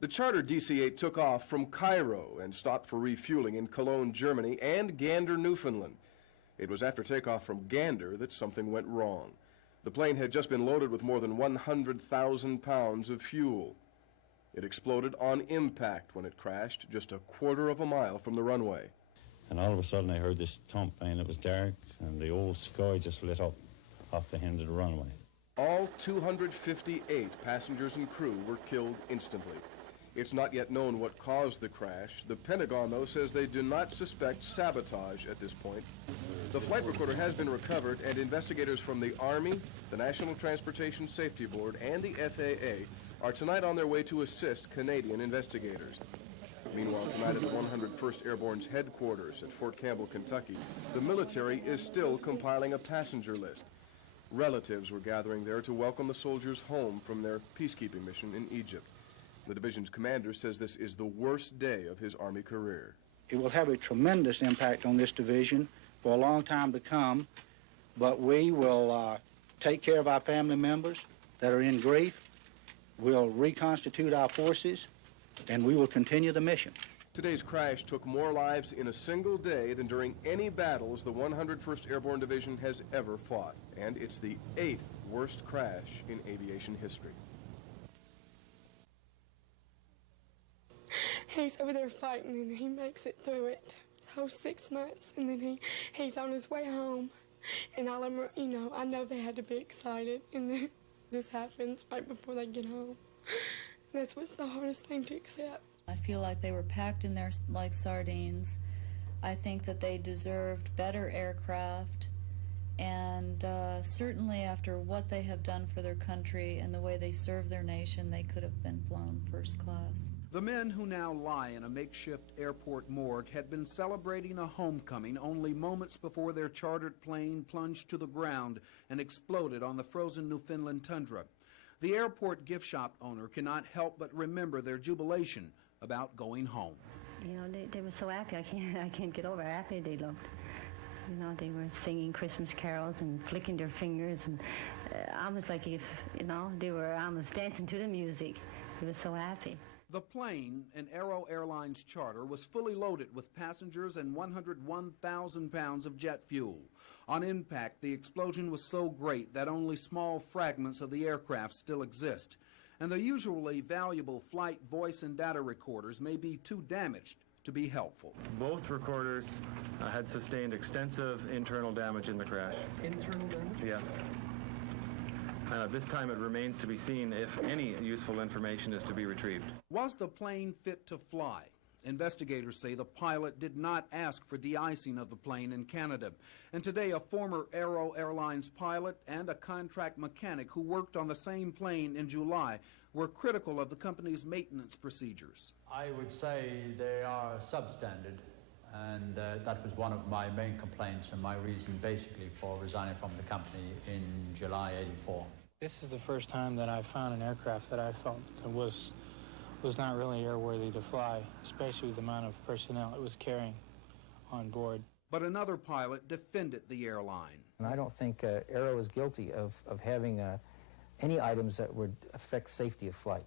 The charter DC-8 took off from Cairo and stopped for refueling in Cologne, Germany, and Gander, Newfoundland. It was after takeoff from Gander that something went wrong. The plane had just been loaded with more than 100,000 pounds of fuel. It exploded on impact when it crashed just a quarter of a mile from the runway. And all of a sudden I heard this thump, and it was dark, and the old sky just lit up off the end of the runway. All 258 passengers and crew were killed instantly. It's not yet known what caused the crash. The Pentagon, though, says they do not suspect sabotage at this point. The flight recorder has been recovered, and investigators from the Army, the National Transportation Safety Board, and the FAA are tonight on their way to assist Canadian investigators. Meanwhile, tonight at the 101st Airborne's headquarters at Fort Campbell, Kentucky, the military is still compiling a passenger list. Relatives were gathering there to welcome the soldiers home from their peacekeeping mission in Egypt. The division's commander says this is the worst day of his Army career. It will have a tremendous impact on this division for a long time to come, but we will take care of our family members that are in grief. We'll reconstitute our forces, and we will continue the mission. Today's crash took more lives in a single day than during any battles the 101st Airborne Division has ever fought, and it's the 8th worst crash in aviation history. He's over there fighting, and he makes it through it. The whole 6 months, and then he's on his way home. And all I'm, I know they had to be excited, and then this happens right before they get home. That's what's the hardest thing to accept. I feel like they were packed in there like sardines. I think that they deserved better aircraft, and certainly after what they have done for their country and the way they serve their nation, they could have been flown first class. The men who now lie in a makeshift airport morgue had been celebrating a homecoming only moments before their chartered plane plunged to the ground and exploded on the frozen Newfoundland tundra. The airport gift shop owner cannot help but remember their jubilation about going home. They were so happy. I can't get over how happy they looked. They were singing Christmas carols and flicking their fingers, and almost like if, they were almost dancing to the music. They were so happy. The plane, an Aero Airlines charter, was fully loaded with passengers and 101,000 pounds of jet fuel. On impact, the explosion was so great that only small fragments of the aircraft still exist. And the usually valuable flight voice and data recorders may be too damaged to be helpful. Both recorders had sustained extensive internal damage in the crash. Internal damage? Yes. This time it remains to be seen if any useful information is to be retrieved. Was the plane fit to fly? Investigators say the pilot did not ask for de-icing of the plane in Canada. And today a former Aero Airlines pilot and a contract mechanic who worked on the same plane in July were critical of the company's maintenance procedures. I would say they are substandard, and that was one of my main complaints and my reason basically for resigning from the company in July '84. This is the first time that I found an aircraft that I felt was not really airworthy to fly, especially with the amount of personnel it was carrying on board. But another pilot defended the airline. And I don't think Aero is guilty of having any items that would affect safety of flight.